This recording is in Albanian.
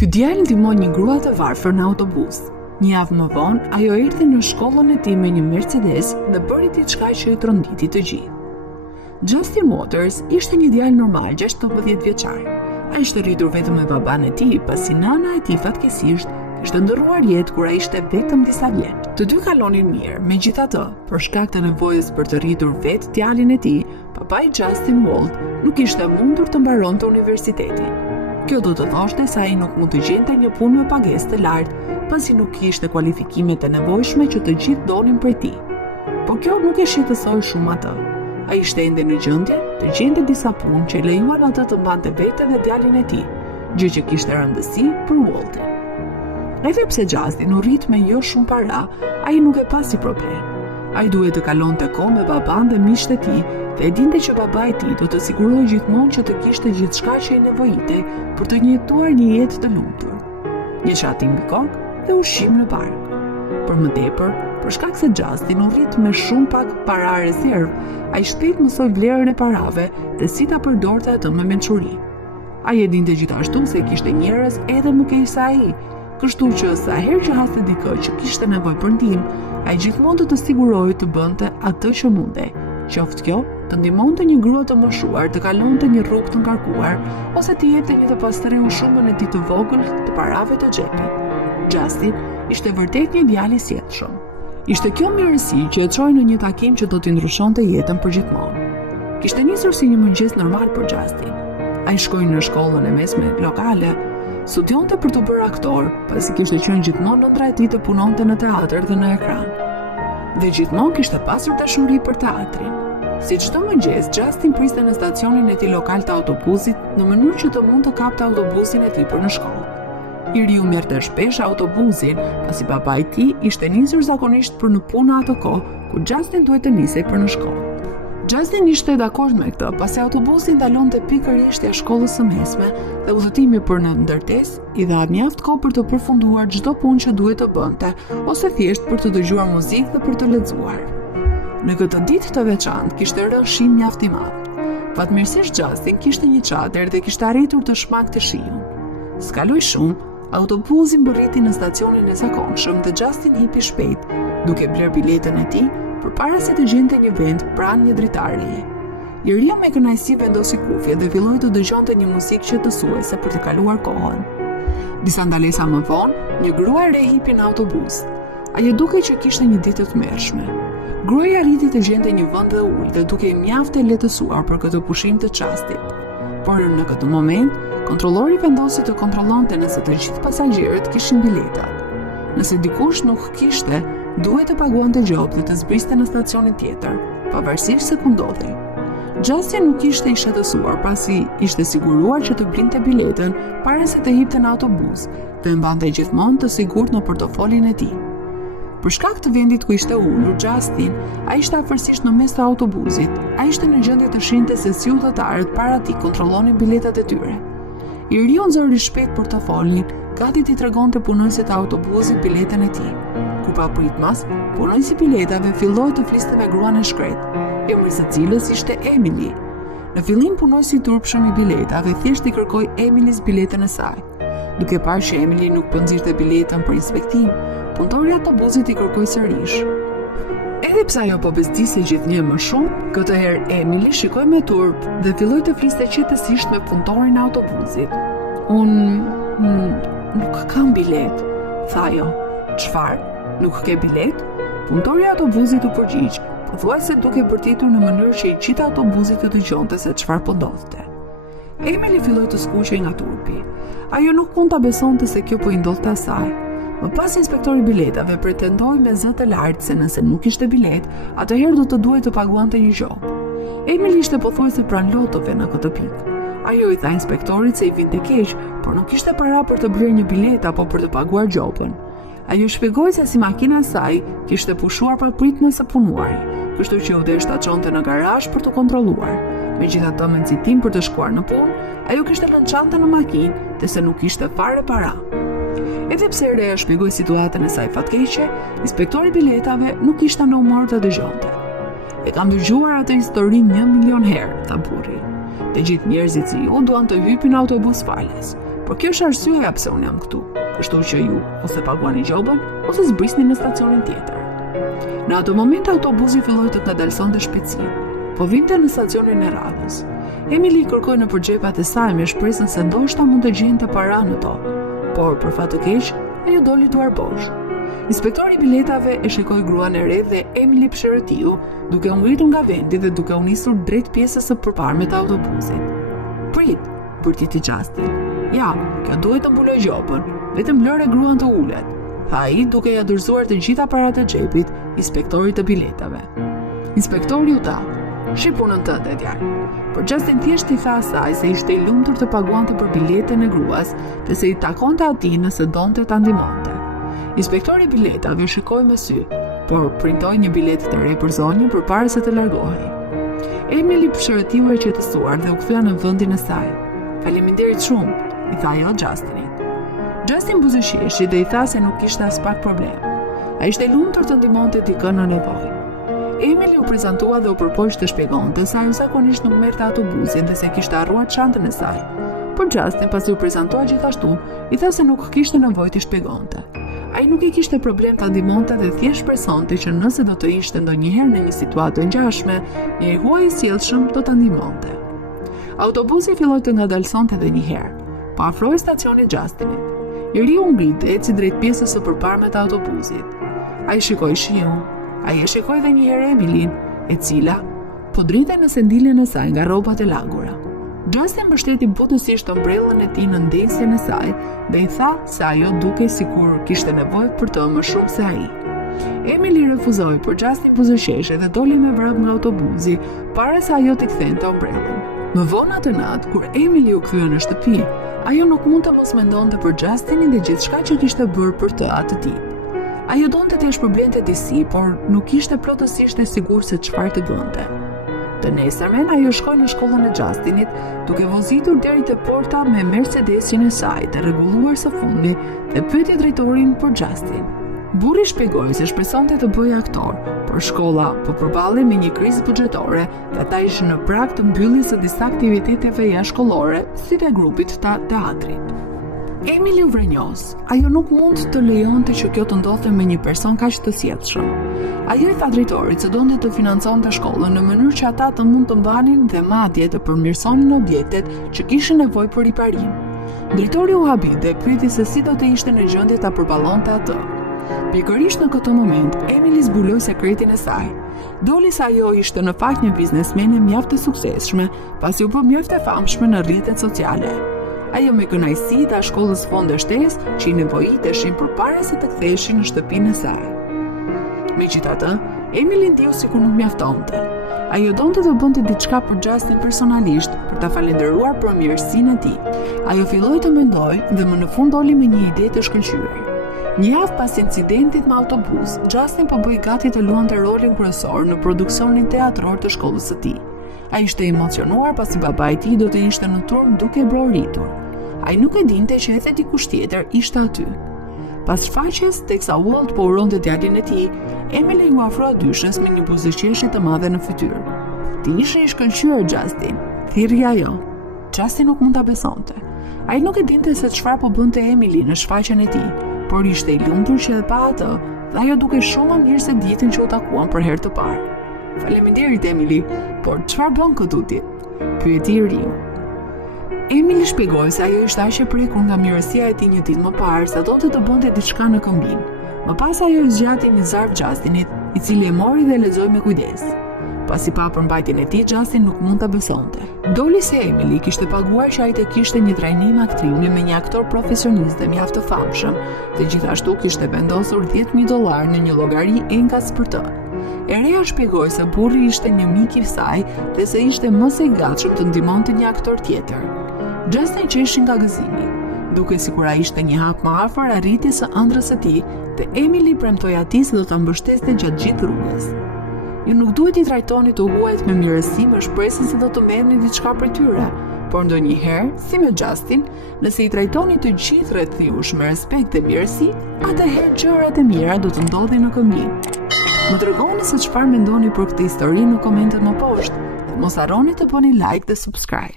Ky djalë ndihmon një grua të varfër në autobus. Një javë më vonë, ajo erdhi në shkollën e tij me një Mercedes dhe bëri diçka që i tronditi të gjithë. Justin Waters ishte një djalë normal 16 vjeçar. Ai ishte rritur vetëm me baban e tij, pasi nana e tij fatkeqësisht kishte ndërruar jetë kur ai ishte vetëm disa vjet. Të dy kalonin mirë, megjithatë, për shkak të nevojës për të rritur vetë djalin e tij, papai Justin Walt nuk ishte mundur të mbaronte universitetin. Kjo do të thoshte se ai nuk mund të gjente një punë me pagesë të lartë, pasi nuk kishte kualifikimet e nevojshme që të gjithë donin prej tij. Po kjo nuk e shqetësoi shumë atë. Ai ishte ende në gjendje të gjente disa punë që lejuan atë të mbante vete dhe djalin e tij, gjë që kishte rëndësi për Waltin. Edhe pse Justin u rrit me jo shumë para, ai nuk e pasi problem. Ai duhet të kalonte kohë me baban dhe miqtë e tij, dhe e dinte që baba i tij do të sigurohej gjithmonë që të kishte gjithçka që i nevojitej për të jetuar një jetë të lumtur. Një çati mbi kokë dhe ushqim në park. Për më tepër, për shkak se Justin u rrit me shumë pak para rezervë, ai shpejt mësoi vlerën e parave dhe si ta përdorte atë me mençuri. Ai e dinte gjithashtu se kishte njerëz edhe më keq se ai, kështu që sa herë që haste dikë që kishte nevojë për ndihmë, ai gjithmonë do të sigurohej të bënte atë që mundej. Qoftë kjo të ndihmonte një grua të moshuar të kalonte një rrugë të ngarkuar, ose të jepte një të pastreu shumën e tij të vogël të parave të xhepit. Justin ishte vërtet një djalë i sjellshëm. Ishte kjo mirësi që e çoi në një takim që do t'i ndryshonte jetën përgjithmonë. Kishte nisur si një mëngjes normal për Justin. Ai shkoi në shkollën e mesme lokale, studionte për të bërë aktor, pasi kishte qenë gjithmonë ëndra e tij të punonte në teatr dhe në ekran. Dhe gjithmonë kishte pasur dashuri për teatrin. Si çdo mëngjes, Justin priste në stacionin e tij lokal të autobusit në mënyrë që të mund të kapte autobusin e tij për në shkollë. I riu merrte shpesh autobusin, pasi baba i tij ishte nisur zakonisht për në punë atë kohë ku Justin duhet të nisej për në shkollë. Justin ishte dakord me këtë, pasi autobusi ndalonte pikërisht jashtë shkollës së mesme dhe udhëtimi për në ndërtesë i dha mjaft kohë për të përfunduar çdo punë që duhet të bënte, ose thjesht për të dëgjuar muzikë dhe për të lexuar. Në këtë ditë të veçantë kishte rënë shi mjaft i madh. Fatmirësisht Justin kishte një çadër dhe kishte arritur të shmakte shiun. S'kaloi shumë, autobusi mbërriti në stacionin e zakonshëm dhe Justin hipi shpejt, duke bler biletën e tij përpara se të gjente një vend pranë një dritareje. I riu me kënaqësi vendosi kufje dhe filloi të dëgjonte një muzikë shqetësuese për të kaluar kohën. Disa ndalesa më vonë, një grua e re hipi në autobus. Ajo dukej që kishte një ditë të tmerrshme. Gruaja arriti të gjente një vend dhe ul dhe dukej mjaft e lehtësuar për këtë pushim të çastit. Por në këtë moment, kontrollori vendosi të kontrollonte nëse të gjithë pasagerët kishin biletat. Nëse dikush nuk kishte, duhet të paguante gjop dhe të zbriste në stacionin tjetër, pavarësisht se ku ndodhej. Justin nuk ishte i shqetësuar, pasi ishte siguruar që të blinte biletën para se të hipte në autobus dhe mbante gjithmonë të sigurt në portofolin e tij. Për shkak të vendit ku ishte ulur Justin, ai ishte afërsisht në mes të autobusit. Ai ishte në gjendje të shihte se si udhëtarët para tij kontrollonin biletat e tyre. I riu nxori shpejt portofolin, gati t'i tregonte punonjësit të autobusit biletën e tij. Kur pa pritmas, punonjësi biletave filloi të fliste me gruan e shkretë, emri së cilës ishte Emily. Në fillim punonjësi turpshëm i biletave thjesht i kërkoi Emilis biletën e saj. Duke parë që Emily nuk po nxirrte biletën për inspektim, punëtori i autobusit i kërkoi sërish. Edhe pse ajo po bezdisej gjithnjë më shumë, këtë herë Emily shikoi me turp dhe filloi të fliste qetësisht me punëtorin e autobusit. Nuk kam bilet, tha ajo. Çfarë? Nuk ke bilet? Punëtori i autobusit u përgjigj, pothuajse duke bërtitur në mënyrë që i gjithë autobusit të dëgjonte se çfarë po ndodhte. Emily filloi të skuqej nga turpi. Ajo nuk mund ta besonte se kjo po i ndodhte asaj. Më pas inspektori biletave pretendoi me zë të lartë se nëse nuk ishte bilet, atëherë do të duhej të paguante një gjop. Emily ishte pothuajse pranë lotove në këtë pikë. Ajo i tha inspektorit se i vinte keq, por nuk kishte para për të blerë një bilet apo për të paguar gjopën. Ajo shpjegoi se si makina e saj kishte pushuar pa pritjen së punuarit, kështu që u deshtaçonte në garazh për të kontrolluar. Megjithatë, me nxitim për të shkuar në punë, ajo kishte lënë çantën në makinë, dhe se nuk kishte fare para. Edhe pse reja shpjegoi situatën e saj fatkeqe, inspektori biletave nuk ishte në humor të dëgjonte. E kam dëgjuar atë historinë 1 milion herë, tha burri. Të gjithë njerëzit si ju duan të hypin në autobus falas, Por kjo është arsyeja pse unë jam këtu, kështu që ju ose paguani gjobën ose zbrisni në stacionin tjetër. Në ato moment autobusi filloi të ngadalsonte shpejtësinë, po vinte në stacionin e radhës. Emily kërkoi në përgjepat e saj me shpresën se ndoshta mund të gjente para në to, por për fat të keq, ajo doli tuar poshtë. Inspektori i biletave e shikoi gruan e re dhe Emily Pshërëtiu, duke u ngritur nga vendi dhe duke u nisur drejt pjesës së përparme të autobusit. "Prit," bërtiti Justin. "Ja, kjo duhet të mbuloj gjopën, vetëm lëre gruan të ulet," tha ai duke ja dorëzuar të gjitha parat e xhepit inspektorit të biletave. Inspektori u tha: "Shih punën tënde, djalë." Por Justin thjesht I tha asaj se ishte I lumtur të paguante për biletën e gruas dhe se I takonte atij nëse donte ta ndihmonte. Inspektori I biletave shikoi me sy, por printoi një biletë të re për zonjën përpara se të largohej. Emily Pshërëtiu e qetësuar dhe u kthye në vendin e saj. "Faleminderit shumë," I tha ajo Justinit. Justin buzëqeshi dhe I tha se nuk kishte as pak problem. Ai ishte I lumtur të ndihmonte dikën në nevojë. Emily u prezantua dhe u përpoq të shpjegonte se ajo zakonisht nuk merrte autobusin dhe se kishte harruar çantën e saj. Por Justin, pasi u prezantua gjithashtu, I tha se nuk kishte nevojë të shpjegonte. Ai nuk I kishte problem ta ndihmonte dhe thjesht shpresonte që nëse do të ishte ndonjëherë në një situatë të ngjashme, një huaj I sjellshëm do ta ndihmonte. Autobusi filloi të ngadalsonte edhe një herë, po afroi stacionit Justinit. Njeriu u ngrit dhe eci drejt pjesës së përparme të autobusit. Ai shikoi shiun. Ai e shikoi edhe një herë Emilyn, e cila po drinte në sendiljen e saj nga rrobat e lagura. Justin mbështeti butësisht ombrellën e tij në ndesjen e saj dhe I tha se ajo dukej sikur kishte nevojë për të më shumë se ai. Emily refuzoi, por Justin buzëqeshte dhe doli me vrap nga autobusi para se ajo t'i kthente ombrellën. Më vonë atë natë, kur Emily u kthye në shtëpi, ajo nuk mund të mos mendonte për Justinin dhe gjithçka që kishte bërë për të atë ditë. Ajo donte të shpërblente disi, por nuk ishte plotësisht e sigurt se çfarë të bënte. Të nesërmen ajo shkoi në shkollën e Justinit, duke vozitur deri te porta me Mercedesin e saj të rregulluar së fundi dhe pyeti drejtorin për Justin. Burri shpjegoi se shpresonte të bëjë aktor, por shkolla po përballej me një krizë buxhetore dhe ata ishin në prag të mbylljes së disa aktiviteteve jashtëshkollore, si te grupit të teatrit. Emily u vrenjos. Ajo nuk mund të lejonte që kjo të ndodhte me një person kaq të sjellshëm. Ajo I tha drejtorit se donte të financonte shkollën në mënyrë që ata të mund të mbanin dhe madje të përmirësonin objektet që kishin nevojë për riparim. Drejtori u habit dhe pyeti se si do të ishte në gjendje ta përballonte atë. Pikërisht në këtë moment, Emily zbuloi sekretin e saj. Doli se ajo ishte në fakt një biznesmene mjaft e suksesshme, pasi u bë mjaft e famshme në rrjetet sociale. Ajo me kënaqësi tha shkollës fonde shtesë që I nevojiteshin përpara se të ktheheshin në shtëpinë e saj. Megjithatë, Emily ndiu sikur nuk mjaftonte. Ajo donte të bënte diçka për Justin personalisht, për ta falendëruar për mirësinë e tij. Ajo filloi të mendojë dhe më në fund doli me një ide të shkëlqyer. Një javë pas incidentit me autobus, Justin po bëi gati të luante rolin kryesor në produksionin teatror të shkollës së tij. Ai ishte emocionuar pasi babai I tij do të ishte në turn duke broritur. Ai nuk e dinte që edhe dikush tjetër ishte aty. Pas shfaqjes, teksa Walt po uronte djalin e tij, Emily u afroi dyshës me një buzëqeshje të madhe në fytyrë. "Ti ishe I shkëlqyer, Justin," thirrri ajo. Justin nuk mund ta besonte. Ai nuk e dinte se çfarë po bënte Emily në shfaqjen e tij, por ishte I lumtur që e pa atë, dhe ajo dukej shumë më mirë se ditën që u takuan për herë të parë. "Faleminderit Emily, por çfarë bën këtu ti?" pyeti I riu. Emily shpjegoi se ajo ishte aq e prekur nga mirësia e tij një ditë më parë sa donte të bënte diçka në këmbim. Më pas ajo I zgjati një zarf Justinit, I cili e mori dhe e lexoi me kujdes. Pasi pa përmbajtjen e tij, Justin nuk mund ta besonte. Doli se Emily kishte paguar që ai të kishte një trajnim aktrimi me një aktor profesionist dhe mjaft të famshëm, dhe gjithashtu kishte vendosur $10,000 në një llogari enkas për të. E reja shpjegoi se burri ishte një mik I saj dhe se ishte më së I gatshëm të ndihmonte një aktor tjetër. Justin qeshi nga gëzimi, duke sikur ai ishte një hap më afër arritjes së ëndrrës së tij, dhe Emily premtoi atij se do ta mbështeste gjatë gjithë rrugës. Ju nuk duhet I trajtoni të huajt me mirësi me shpresën se do të merrni diçka prej tyre, por ndonjëherë, si me Justin, nëse I trajtoni të gjithë rreth jush me respekt dhe mirësi, atëherë gjërat e mira do të ndodhin në këmbim. Më tregoni se çfarë mendoni për këtë histori në komentet më poshtë, dhe mos harroni të bëni like dhe subscribe.